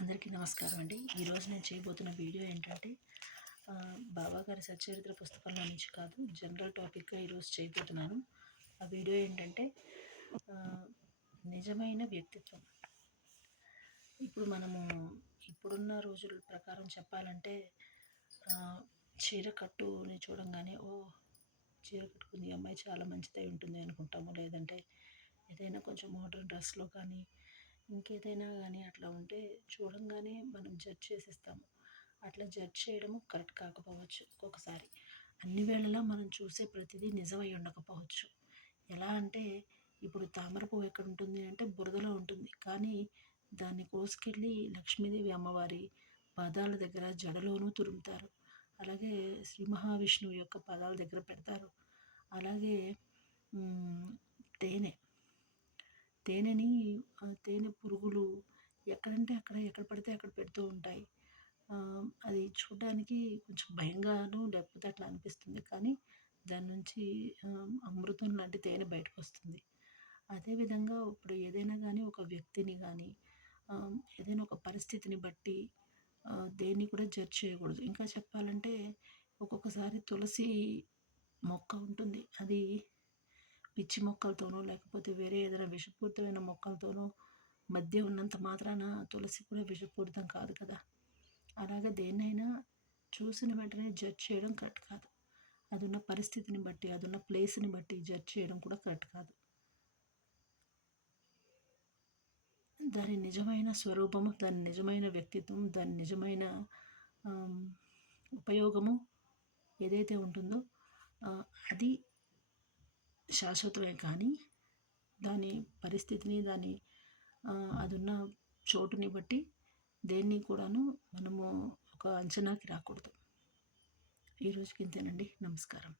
అందరికీ నమస్కారం అండి. ఈరోజు నేను చేయబోతున్న వీడియో ఏంటంటే బాబాగారి సచ్చరిత్ర పుస్తకంలో నుంచి కాదు, జనరల్ టాపిక్గా ఈరోజు చేయబోతున్నాను. ఆ వీడియో ఏంటంటే నిజమైన వ్యక్తిత్వం. ఇప్పుడు మనము ఇప్పుడున్న రోజుల ప్రకారం చెప్పాలంటే చీర కట్టుని చూడంగానే చీర కట్టుకుంది ఈ అమ్మాయి చాలా మంచిదై ఉంటుంది అనుకుంటాము. లేదంటే ఏదైనా కొంచెం మోడర్న్ డ్రెస్లో కానీ ఇంకేదైనా కానీ అట్లా ఉంటే చూడంగానే మనం జడ్జ్ చేసేస్తాము. అట్లా జడ్జ్ చేయడము కరెక్ట్ కాకపోవచ్చు. ఒక్కొక్కసారి అన్ని వేళలా మనం చూసే ప్రతిదీ నిజమై ఉండకపోవచ్చు. ఎలా అంటే ఇప్పుడు తామర పువ్వు ఎక్కడ ఉంటుంది అంటే బురదలో ఉంటుంది. కానీ దాన్ని కోసుకెళ్ళి లక్ష్మీదేవి అమ్మవారి పాదాల దగ్గర జడలోనూ తురుముతారు. అలాగే శ్రీ మహావిష్ణువు యొక్క పాదాల దగ్గర పెడతారు. అలాగే తేనెని తేనె పురుగులు ఎక్కడంటే అక్కడ ఎక్కడ పడితే అక్కడ పెడుతూ ఉంటాయి. అది చూడడానికి కొంచెం భయంగాను లేకపోతే అట్లా అనిపిస్తుంది. కానీ దాని నుంచి అమృతం లాంటి తేనె బయటకు వస్తుంది. అదేవిధంగా ఇప్పుడు ఏదైనా కానీ ఒక వ్యక్తిని కానీ ఏదైనా ఒక పరిస్థితిని బట్టి దేన్ని కూడా జడ్జ్ చేయకూడదు. ఇంకా చెప్పాలంటే ఒక్కొక్కసారి తులసి మొక్క ఉంటుంది. అది పిచ్చి మొక్కలతోనో లేకపోతే వేరే ఏదైనా విషపూరితమైన మొక్కలతోనో మధ్య ఉన్నంత మాత్రాన తులసి కూడా విషపూరితం కాదు కదా. అలాగే దేన్నైనా చూసిన వెంటనే జడ్జ్ చేయడం కరెక్ట్ కాదు. అది ఉన్న పరిస్థితిని బట్టి, అది ఉన్న ప్లేస్ని బట్టి జడ్జ్ చేయడం కూడా కరెక్ట్ కాదు. దాని నిజమైన స్వరూపము, దాని నిజమైన వ్యక్తిత్వం, దాని నిజమైన ఉపయోగము ఏదైతే ఉంటుందో అది శాశ్వతమే. కానీ దాని పరిస్థితిని, అది ఉన్న చోటుని బట్టి దేన్ని కూడాను మనము ఒక అంచనాకి రాకూడదు. ఈరోజుకి ఇంతేనండి. నమస్కారం.